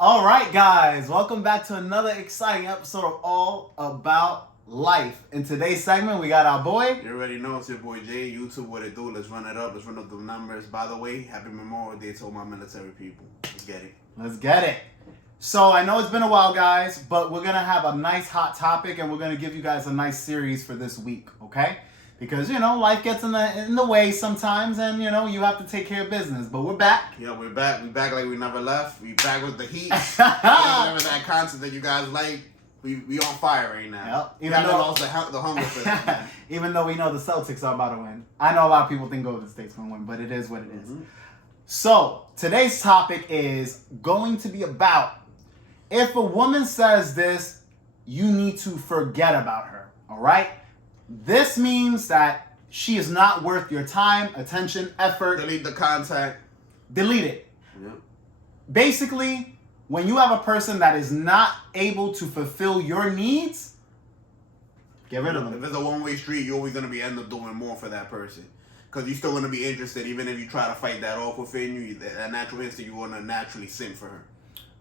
All right, guys, welcome back to another exciting episode of All About Life. In today's segment, we got our boy. You already know it's your boy Jay. YouTube, what it do? Let's run it up. Let's run up the numbers. By the way, happy Memorial Day to all my military people. Let's get it. Let's get it. So I know it's been a while, guys, but we're gonna have a nice hot topic, and we're gonna give you guys a nice series for this week, okay? Because life gets in the way sometimes, and you have to take care of business. But we're back. Yeah, we're back. We back like we never left. We back with the heat. Whatever that concept that you guys like. We on fire right now. Yep. Even though lost the hunger for that. Even though we know the Celtics are about to win. I know a lot of people think Golden State's gonna win, but it is what it is. Mm-hmm. So today's topic is going to be about if a woman says this, you need to forget about her. All right. This means that she is not worth your time, attention, effort. Delete the contact. Delete it. Yep. Basically, when you have a person that is not able to fulfill your needs, get rid of them. If it's a one-way street, you're always going to end up doing more for that person. Because you're still going to be interested, even if you try to fight that off within you, that natural instinct, you're going to naturally simp for her.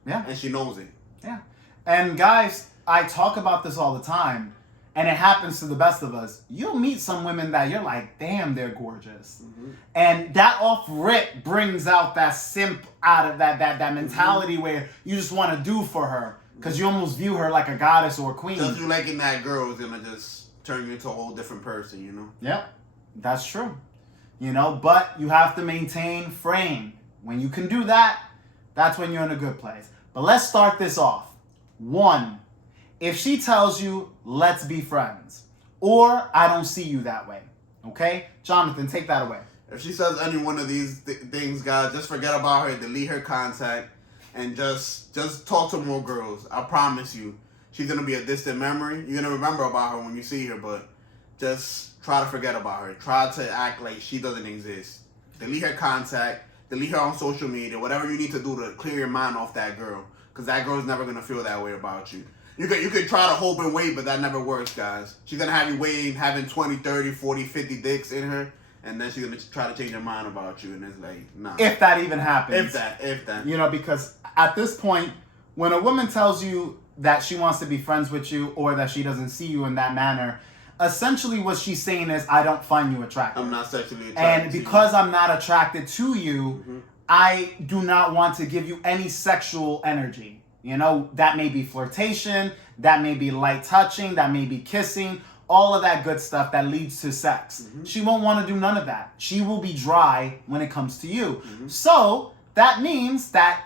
Yeah. And she knows it. Yeah. And guys, I talk about this all the time, and it happens to the best of us. You'll meet some women that you're like, damn, they're gorgeous. Mm-hmm. And that off rip brings out that simp out of that mentality mm-hmm. where you just want to do for her. Because you almost view her like a goddess or a queen. Just you liking that girl is going to just turn you into a whole different person, Yep. That's true. But you have to maintain frame. When you can do that, that's when you're in a good place. But let's start this off. 1, if she tells you, let's be friends, or I don't see you that way, okay? Jonathan, take that away. If she says any one of these things, guys, just forget about her, delete her contact, and just talk to more girls. I promise you, she's going to be a distant memory. You're going to remember about her when you see her, but just try to forget about her. Try to act like she doesn't exist. Delete her contact, delete her on social media, whatever you need to do to clear your mind off that girl, because that girl's never going to feel that way about you. You could try to hope and wait, but that never works, guys. She's going to have you waiting, having 20, 30, 40, 50 dicks in her, and then she's going to try to change her mind about you, and it's like, nah. If that even happens. If that. Because at this point, when a woman tells you that she wants to be friends with you or that she doesn't see you in that manner, essentially what she's saying is, I don't find you attractive. I'm not sexually attracted and because I'm not attracted to you, mm-hmm. I do not want to give you any sexual energy. That may be flirtation, that may be light touching, that may be kissing, all of that good stuff that leads to sex. Mm-hmm. She won't want to do none of that. She will be dry when it comes to you. Mm-hmm. So that means that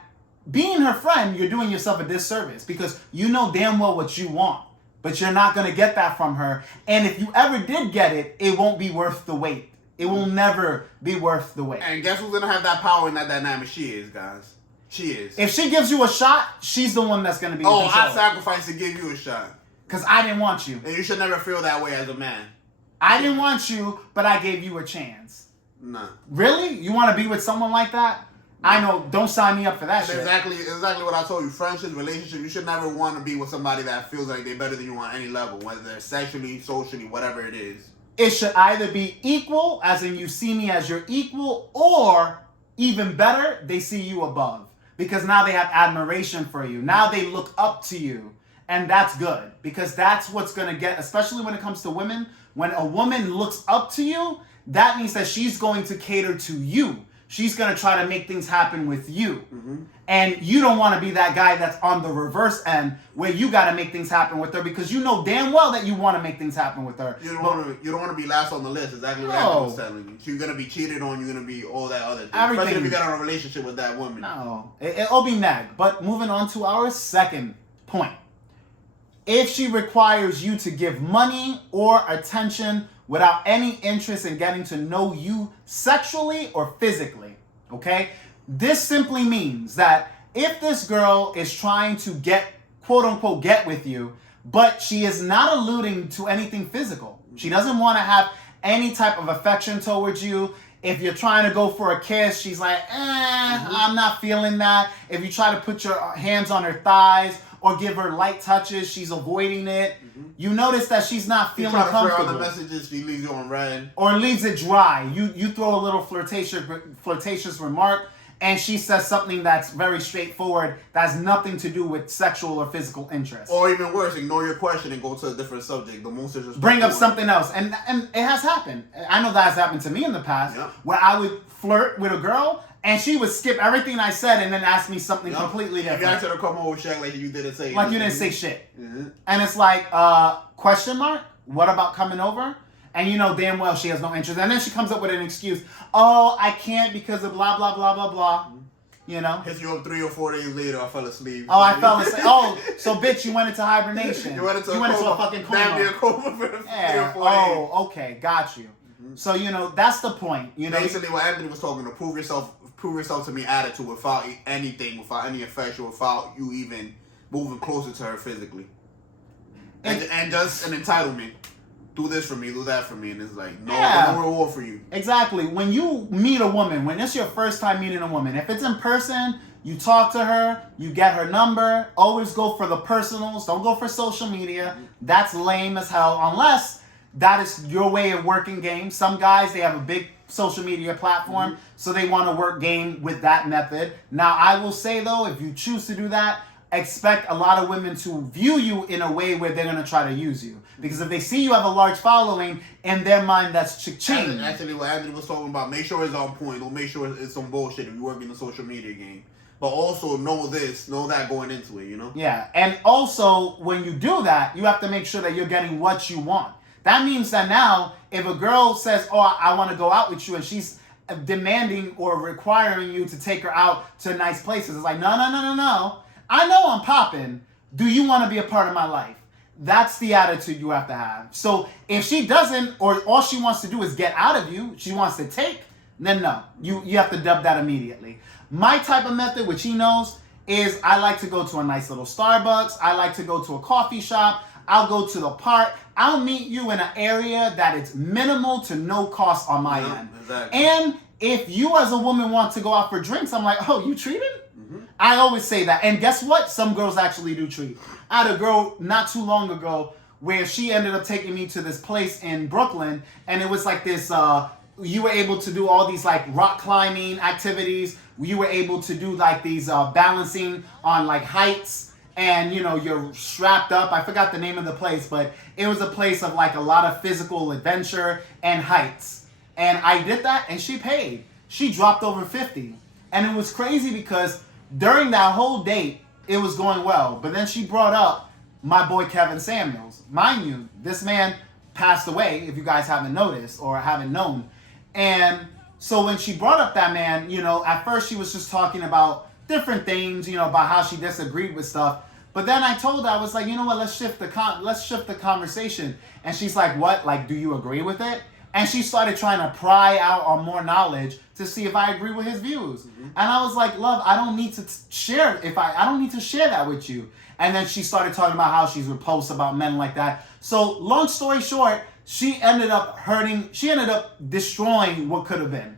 being her friend, you're doing yourself a disservice because you know damn well what you want, but you're not going to get that from her. And if you ever did get it, it won't be worth the wait. It will never be worth the wait. And guess who's going to have that power in that dynamic? She is, guys. She is. If she gives you a shot, she's the one that's going to be in control. I sacrificed to give you a shot. Because I didn't want you. And you should never feel that way as a man. I didn't want you, but I gave you a chance. Nah. Really? You want to be with someone like that? I know. Don't sign me up for that shit. Exactly what I told you. Friendships, relationships, you should never want to be with somebody that feels like they're better than you on any level, whether they're sexually, socially, whatever it is. It should either be equal, as in you see me as your equal, or even better, they see you above. Because now they have admiration for you. Now they look up to you. And that's good. Because that's what's going to get, especially when it comes to women, when a woman looks up to you, that means that she's going to cater to you. She's going to try to make things happen with you. Mm-hmm. And you don't want to be that guy that's on the reverse end where you got to make things happen with her because you know damn well that you want to make things happen with her. You don't want to be last on the list. Exactly what I was telling you. You're going to be cheated on. You're going to be all that other thing. Everything. Especially if you got in a relationship with that woman. No. It'll be nag. But moving on to our second point. If she requires you to give money or attention without any interest in getting to know you sexually or physically, okay? This simply means that if this girl is trying to get, quote unquote, get with you, but she is not alluding to anything physical. She doesn't want to have any type of affection towards you. If you're trying to go for a kiss, she's like, I'm not feeling that. If you try to put your hands on her thighs or give her light touches, she's avoiding it. Mm-hmm. You notice that she's not feeling comfortable. On the messages, she leaves you on red. Or leaves it dry. You throw a little flirtatious remark, and she says something that's very straightforward that has nothing to do with sexual or physical interest. Or even worse, ignore your question and go to a different subject. The most disrespectful. Bring up something else. And it has happened. I know that has happened to me in the past, Yep. where I would flirt with a girl and she would skip everything I said and then ask me something completely different. You asked her to come over, Shaq, like you didn't say. Like you didn't say shit. Mm-hmm. And it's like, question mark? What about coming over? And you know damn well she has no interest. And then she comes up with an excuse. Oh, I can't because of blah, blah, blah, blah, blah. You know? Hit you up 3 or 4 days later, I fell asleep. Oh, I fell asleep. Oh, so bitch, you went into hibernation. You went into a fucking coma. Damn near coma for 3 or 4 days. Oh, okay, got you. Mm-hmm. So, you know, that's the point. You know, basically what Anthony was talking to prove yourself to me attitude without anything, without any affection, without you even moving closer to her physically. And just an entitlement. Do this for me, do that for me, and it's like no reward for you. Exactly. When you meet a woman, when it's your first time meeting a woman, if it's in person, you talk to her, you get her number. Always go for the personals. Don't go for social media. That's lame as hell, unless that is your way of working game. Some guys, they have a big social media platform, so they want to work game with that method. Now, I will say though, if you choose to do that, expect a lot of women to view you in a way where they're going to try to use you. Because if they see you have a large following, in their mind, that's cha-ching. Actually, what Anthony was talking about, make sure it's on point. Don't make sure it's some bullshit if you work in the social media game. But also know that going into it, you know? Yeah, and also, when you do that, you have to make sure that you're getting what you want. That means that now, if a girl says, oh, I want to go out with you, and she's demanding or requiring you to take her out to nice places, it's like, no. I know I'm popping. Do you want to be a part of my life? That's the attitude you have to have. So if she doesn't, or all she wants to do is get out of you, she wants to take, then no. You have to dub that immediately. My type of method, which he knows, is I like to go to a nice little Starbucks. I like to go to a coffee shop. I'll go to the park. I'll meet you in an area that is minimal to no cost on my end. Exactly. And if you as a woman want to go out for drinks, I'm like, oh, you treated? I always say that. And guess what? Some girls actually do treat. I had a girl not too long ago where she ended up taking me to this place in Brooklyn, and it was like this, you were able to do all these like rock climbing activities. You were able to do like these balancing on like heights, and you know, you're strapped up. I forgot the name of the place, but it was a place of like a lot of physical adventure and heights. And I did that, and she paid. She dropped over 50. And it was crazy because during that whole date, it was going well. But then she brought up my boy Kevin Samuels. Mind you, this man passed away, if you guys haven't noticed or haven't known. And so when she brought up that man, you know, at first she was just talking about different things, you know, about how she disagreed with stuff. But then I told her, I was like, you know what, let's shift the conversation. And she's like, what? Like, do you agree with it? And she started trying to pry out on more knowledge to see if I agree with his views. And I was like, love, I don't need to share I don't need to share that with you. And then she started talking about how she's repulsed about men like that. So long story short, she ended up destroying what could have been.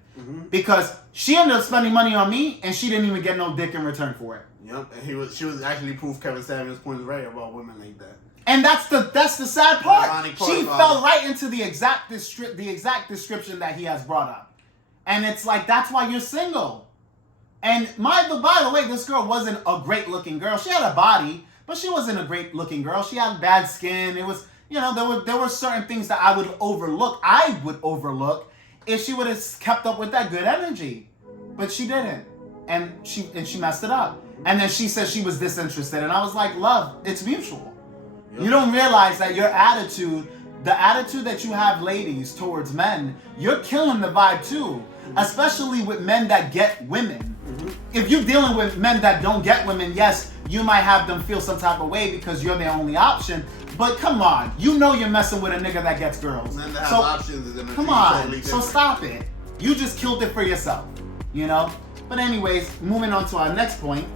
Because she ended up spending money on me, and she didn't even get no dick in return for it. Yep, and she was actually proof Kevin Samuels' point is right about women like that. And that's the sad part. She fell right into the exact description that he has brought up. And it's like, that's why you're single. And by the way, this girl wasn't a great looking girl. She had a body, but she wasn't a great looking girl. She had bad skin. It was, you know, there were certain things that I would overlook if she would have kept up with that good energy. But she didn't. And she messed it up. And then she said she was disinterested. And I was like, love, it's mutual. You don't realize that your attitude, the attitude that you have, ladies, towards men, you're killing the vibe too. Especially with men that get women. If you're dealing with men that don't get women, yes, you might have them feel some type of way because you're their only option. But come on, you know you're messing with a nigga that gets girls. Men that have options is come on, so stop it. You just killed it for yourself, you know? But anyways, moving on to our next point,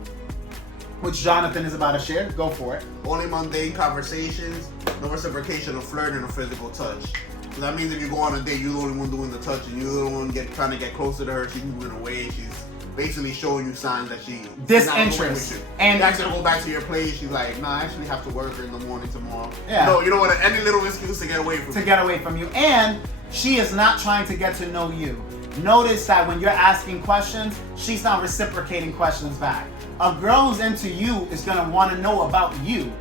which Jonathan is about to share. Go for it. Only mundane conversations, no reciprocation of flirting or physical touch. So that means if you go on a date, you're the only one doing the touching, you're the only one trying to get closer to her, she's moving away, she's basically showing you signs that she disinterest. And you're actually go back to your place, she's like, nah, I actually have to work in the morning tomorrow. Yeah. No, you know what, any little excuse to get away from you. And she is not trying to get to know you. notice that when you're asking questions, she's not reciprocating questions back. A girl who's into you is gonna wanna know about you.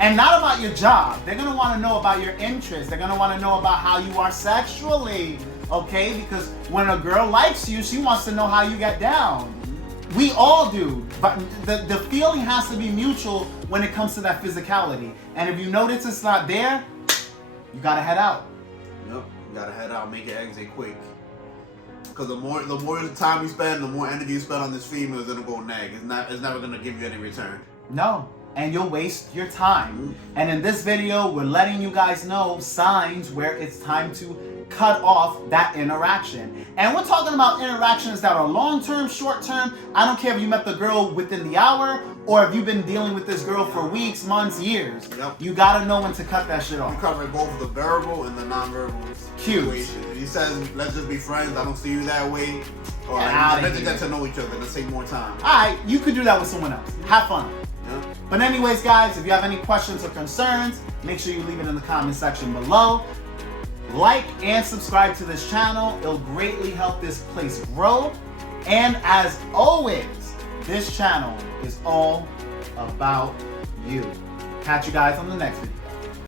And not about your job. They're gonna wanna know about your interests. They're gonna wanna know about how you are sexually, okay? Because when a girl likes you, she wants to know how you get down. We all do, but the feeling has to be mutual when it comes to that physicality. And if you notice it's not there, you gotta head out. Yep, you gotta head out, make your exit quick. Because the more time you spend, the more energy you spend on this female is gonna go nag. It's never gonna give you any return. No, and you'll waste your time. And in this video, we're letting you guys know signs where it's time to cut off that interaction. And we're talking about interactions that are long-term, short-term. I don't care if you met the girl within the hour or if you've been dealing with this girl for weeks, months, years. Yep. You gotta know when to cut that shit You off. cover both the verbal and the non-verbal situation. If he says, let's just be friends, I don't see you that way, or let's get to know each other, let's take more time. Alright, you could do that with someone else. Have fun. Yep. But anyways, guys, if you have any questions or concerns, make sure you leave it in the comment section below. Like and subscribe to this channel. It'll greatly help this place grow. And as always, this channel is all about you. Catch you guys on the next video.